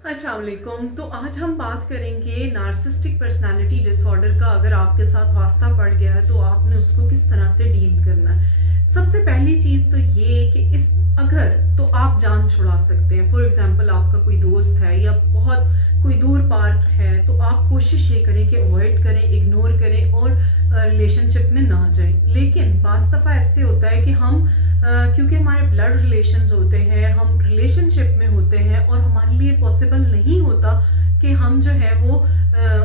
अस्सलाम वालेकुम। तो आज हम बात करेंगे नार्सिसिस्टिक पर्सनालिटी डिसऑर्डर का। अगर आपके साथ वास्ता पड़ गया है तो आपने उसको किस तरह से डील करना है। सबसे पहली चीज़ तो ये कि इस अगर तो आप जान छुड़ा सकते हैं। फॉर एग्जांपल आपका कोई दोस्त है या बहुत कोई दूर पार है, तो आप कोशिश ये करें कि अवॉइड करें, इग्नोर करें और रिलेशनशिप में ना जाएं। लेकिन बाज़ दफ़ा ऐसे होता है कि हम क्योंकि हमारे ब्लड रिलेशंस होते हैं, हम रिलेशनशिप में होते हैं और हमारे लिए पॉसिबल नहीं होता कि हम जो है वो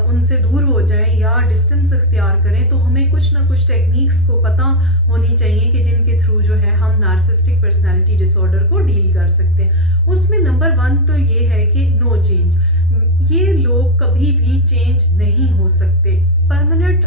उनसे दूर हो जाएं या डिस्टेंस इख्तियार करें। तो हमें कुछ ना कुछ टेक्निक्स को पता होनी चाहिए कि जिनके थ्रू जो है हम नार्सिसिस्टिक पर्सनालिटी डिसऑर्डर को डील कर सकते हैं। उसमें नंबर 1 तो ये है कि नो चेंज। ये लोग कभी भी चेंज नहीं हो सकते। परमानेंट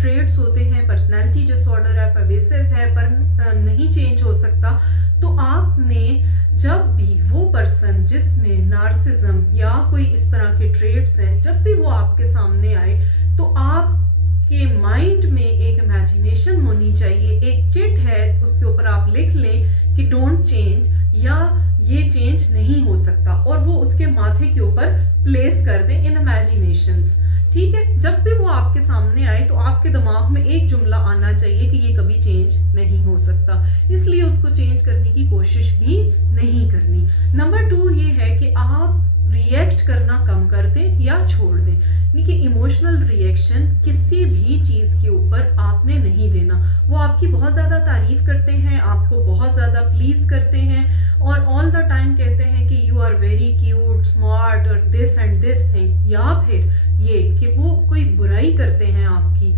ट्रेड्स होते हैं, पर्सनालिटी डिसऑर्डर है, परवेसिव है, पर नहीं चेंज हो सकता। तो आपने जब भी वो पर्सन जिसमें नार्सिज्म या कोई इस तरह के ट्रेड्स हैं, जब भी वो आपके सामने आए, तो आपके माइंड में एक इमेजिनेशन होनी चाहिए, एक चिट है उसके ऊपर आप लिख लें कि डोंट चेंज या ये चेंज नहीं हो सकता, और वो उसके माथे के ऊपर प्लेस कर दें इन इमेजिनेशंस। ठीक है, जब भी वो आपके सामने आए तो आपके दिमाग में एक जुमला आना चाहिए कि ये कभी चेंज नहीं हो सकता, इसलिए उसको चेंज करने की कोशिश भी नहीं करनी। नंबर 2 ये है कि आप रिएक्ट करना कम कर दें या छोड़ दें। यानी कि इमोशनल रिएक्शन किसी भी चीज़ के ऊपर आपने नहीं देना। वो आपकी बहुत ज़्यादा तारीफ करते हैं, आपको बहुत ज़्यादा प्लीज़ करते हैं और ऑल द टाइम कहते हैं कि you are very cute, smart और दिस एंड दिस थिंग, या फिर ये कि वो कोई बुराई करते हैं आपकी,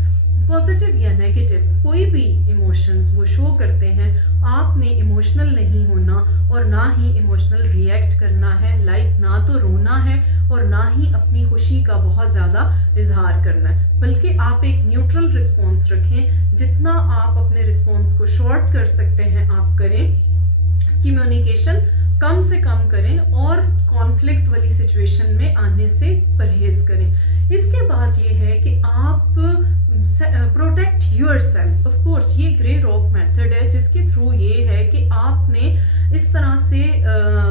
पॉजिटिव या नेगेटिव कोई भी इमोशंस वो शो करते हैं। आपने इमोशनल नहीं होना और ना ही इमोशनल रिएक्ट करना है। लाइक ना तो रोना है और ना ही अपनी खुशी का बहुत ज़्यादा इजहार करना है, बल्कि आप एक न्यूट्रल रिस्पॉन्स रखें। जितना आप अपने रिस्पॉन्स को शॉर्ट कर सकते हैं आप करें, कम्युनिकेशन कम से कम करें और कॉन्फ्लिक्ट वाली सिचुएशन में आने से परहेज करें। इसके बाद ये है कि आप protect your self. Of course ये ग्रे रॉक मेथड है जिसके थ्रू ये है कि आपने इस तरह से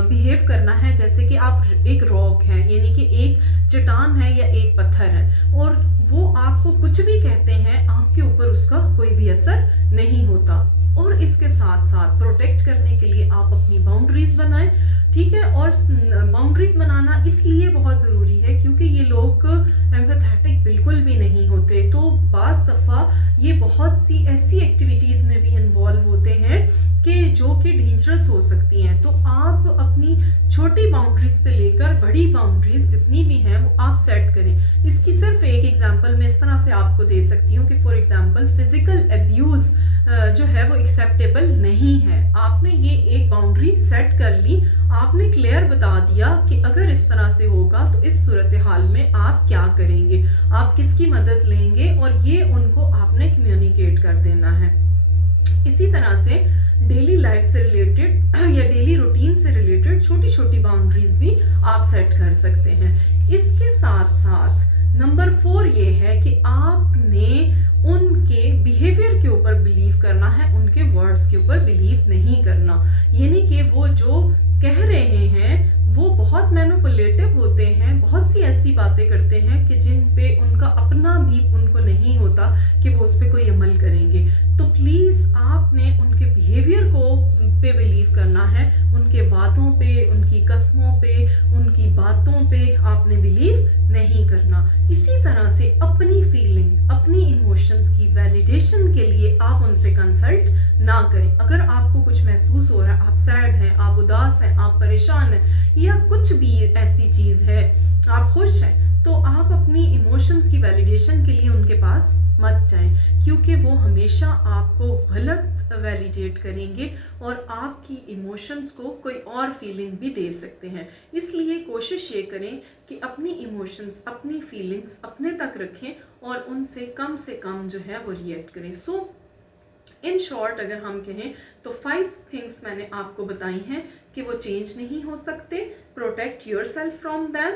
बिहेव करना है जैसे कि आप एक रॉक हैं, यानी कि एक चट्टान है या एक पत्थर है, और वो आपको कुछ भी कहते हैं आपके ऊपर उसका कोई भी असर नहीं होता। और इसके साथ साथ प्रोटेक्ट करने के लिए आप अपनी बाउंड्रीज बनाएं। ठीक है, और बाउंड्रीज बनाना इसलिए बहुत ज़रूरी है क्योंकि ये लोग एम्पैथेटिक बिल्कुल भी नहीं होते। तो बाज़ दफ़ा ये बहुत सी ऐसी एक्टिविटीज़ में भी इन्वॉल्व होते हैं कि जो कि डेंजरस हो सकती हैं। तो आप अपनी छोटी बाउंड्रीज से लेकर बड़ी बाउंड्रीज जितनी भी हैं वो आप सेट करें। इसकी सिर्फ एक एग्जांपल मैं इस तरह से आपको दे सकती हूँ कि फॉर एग्जांपल फिजिकल अब्यूज़ जो है वो एक्सेप्टेबल नहीं है। आपने ये एक बाउंड्री सेट कर ली, आपने क्लियर बता दिया कि अगर इस तरह से होगा तो इस सूरत हाल में आप क्या करेंगे, आप किसकी मदद लेंगे, और ये उनको आपने कम्युनिकेट कर देना है। इसी तरह से डेली लाइफ से रिलेटेड या डेली रूटीन से रिलेटेड छोटी छोटी बाउंड्रीज भी आप सेट कर सकते हैं। इसके साथ साथ नंबर 4 ये है कि आपने उनके बिहेवियर के ऊपर बिलीव करना है, उनके वर्ड्स के ऊपर बिलीव नहीं करना। यानी कि वो जो कह रहे हैं वो बहुत मैनिपुलेटिव होते हैं, बहुत सी ऐसी बातें करते हैं कि जिन पे उनका अपना भी उनको नहीं होता कि वो उस पर कोई अमल करेंगे। तो प्लीज़ आपने उनके बिहेवियर को पे बिलीव करना है, उनके वादों पे, उनकी कस्मों पे, उनकी बातों पे आपने बिलीव नहीं करना। इसी तरह से अपनी फीलिंग्स, अपनी इमोशंस की वैलिडेशन के लिए आप उनसे कंसल्ट ना करें। अगर आपको कुछ महसूस हो रहा है, आप सैड हैं, आप उदास हैं, आप परेशान हैं या कुछ भी ऐसी चीज़ है, आप खुश हैं, तो आप अपनी इमोशंस की वैलिडेशन के लिए उनके पास मत जाएं, क्योंकि वो हमेशा आपको गलत वैलिडेट करेंगे और आपकी इमोशंस को कोई और फीलिंग भी दे सकते हैं। इसलिए कोशिश ये करें कि अपनी इमोशंस, अपनी फीलिंग्स अपने तक रखें और उनसे कम से कम जो है वो रिएक्ट करें। सो इन शॉर्ट अगर हम कहें तो 5 थिंग्स मैंने आपको बताई हैं कि वो चेंज नहीं हो सकते। Protect your self from them,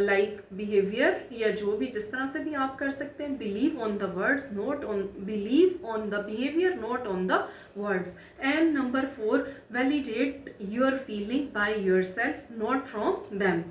like behaviour या जो भी जिस तरह से भी आप कर सकते हैं। Believe on the words, not on believe on the behaviour, not on the words. And number 4, validate your feeling by your self, not from them.